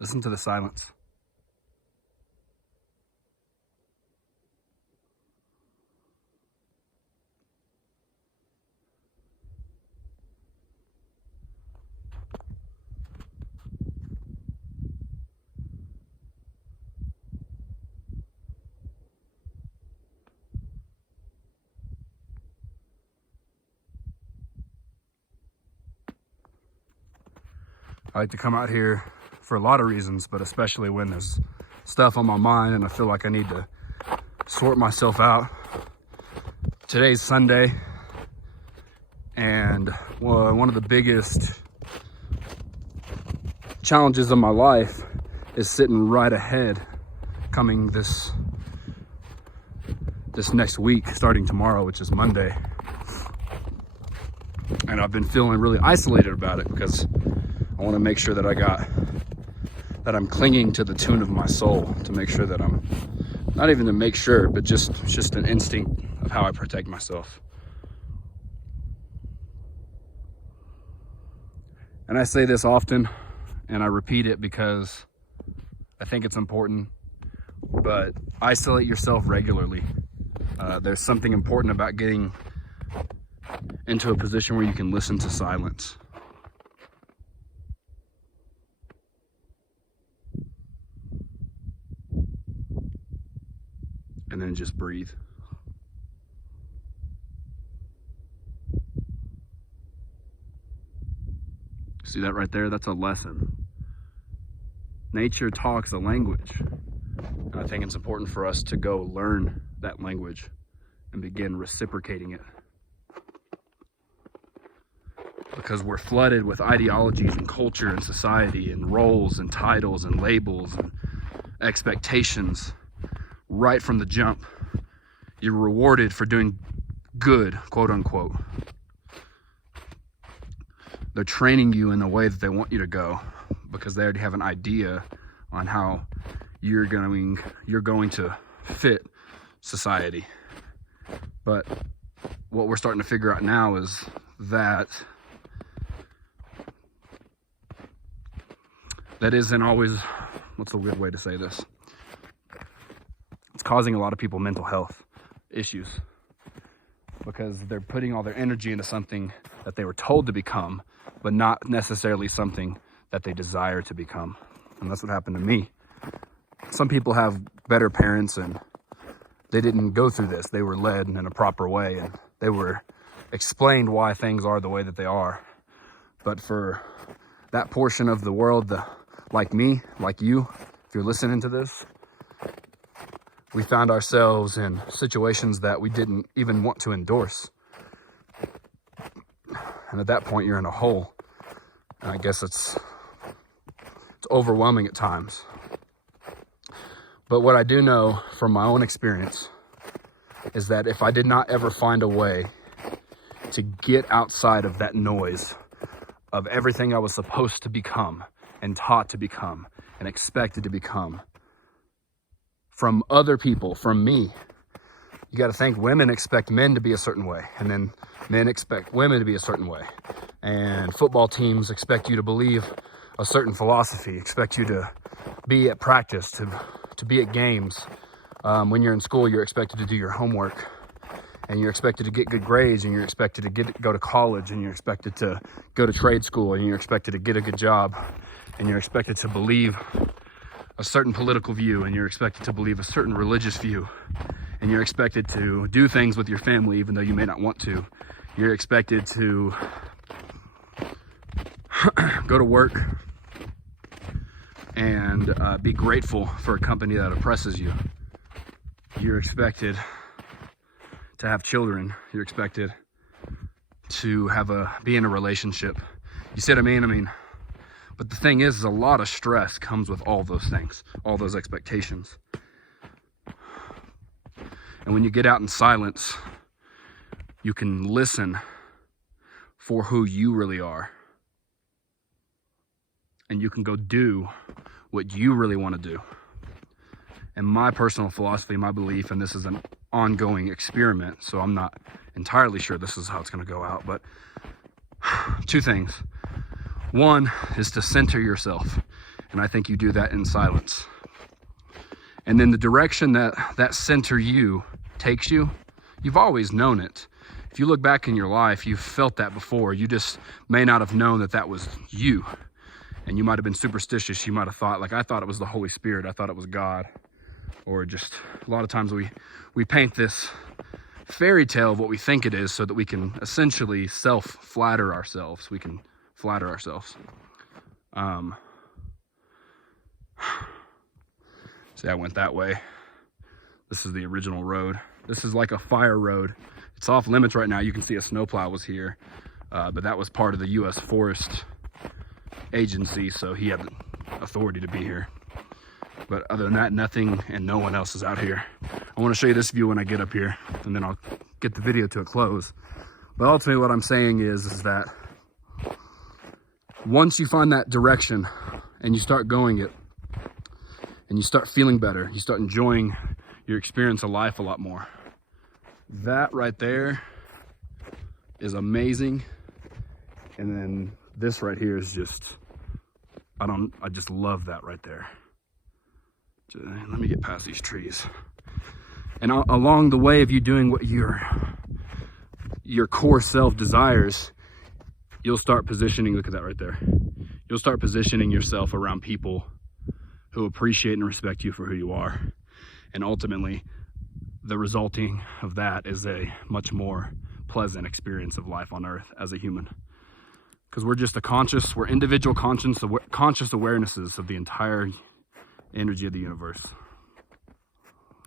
Listen to the silence. I like to come out here for a lot of reasons, but especially when there's stuff on my mind and I feel like I need to sort myself out. Today's Sunday, and one of the biggest challenges of my life is sitting right ahead coming this next week, starting tomorrow, which is Monday. And I've been feeling really isolated about it because I want to make sure that I'm clinging to the tune of my soul, to make sure that I'm not even to make sure, but just an instinct of how I protect myself. And I say this often and I repeat it because I think it's important, but isolate yourself regularly. There's something important about getting into a position where you can listen to silence. And then just breathe. See that right there? That's a lesson. Nature talks a language. And I think it's important for us to go learn that language and begin reciprocating it. Because we're flooded with ideologies and culture and society and roles and titles and labels and expectations. Right from the jump, you're rewarded for doing good, quote unquote. They're training you in the way that they want you to go because they already have an idea on how you're going to fit society. But what we're starting to figure out now is that isn't always, what's a good way to say this? It's causing a lot of people mental health issues because they're putting all their energy into something that they were told to become, but not necessarily something that they desire to become. And that's what happened to me. Some people have better parents and they didn't go through this. They were led in a proper way and they were explained why things are the way that they are. But for that portion of the world, like me, like you, if you're listening to this, we found ourselves in situations that we didn't even want to endorse. And at that point, you're in a hole. And I guess it's overwhelming at times. But what I do know from my own experience is that if I did not ever find a way to get outside of that noise of everything I was supposed to become and taught to become and expected to become, from other people, from me. You got to think women expect men to be a certain way, and then men expect women to be a certain way. And football teams expect you to believe a certain philosophy, expect you to be at practice, to be at games. When you're in school, you're expected to do your homework, and you're expected to get good grades, and you're expected to go to college, and you're expected to go to trade school, and you're expected to get a good job, and you're expected to believe a certain political view, and you're expected to believe a certain religious view, and you're expected to do things with your family even though you may not want to. You're expected to go to work and be grateful for a company that oppresses you. You're expected to have children. You're expected to be in a relationship. You see what I mean? But the thing is a lot of stress comes with all those things, all those expectations. And when you get out in silence, you can listen for who you really are. And you can go do what you really want to do. And my personal philosophy, my belief, and this is an ongoing experiment, so I'm not entirely sure this is how it's going to go out, but two things. One is to center yourself And I think you do that in silence. And then the direction that center you takes you, you've always known it. If you look back in your life, you've felt that before. You just may not have known that was you. And you might have been superstitious. You might have thought, like I thought it was the Holy Spirit. I thought it was God. Or just a lot of times we paint this fairy tale of what we think it is so that we can essentially self-flatter ourselves. We can flatter ourselves. See, I went that way. This is the original road. This is like a fire road. It's off limits right now. You can see a snowplow was here, but that was part of the U.S. Forest Agency, so he had the authority to be here. But other than that, nothing and no one else is out here. I want to show you this view when I get up here, and then I'll get the video to a close. But ultimately what I'm saying is that once you find that direction and you start going it, and you start feeling better, you start enjoying your experience of life a lot more. That right there is amazing. And then this right here is just, I just love that right there. Let me get past these trees. And along the way of you doing what your core self desires, you'll start positioning, look at that right there. You'll start positioning yourself around people who appreciate and respect you for who you are. And ultimately, the resulting of that is a much more pleasant experience of life on earth as a human. Because we're just we're individual conscious awarenesses of the entire energy of the universe.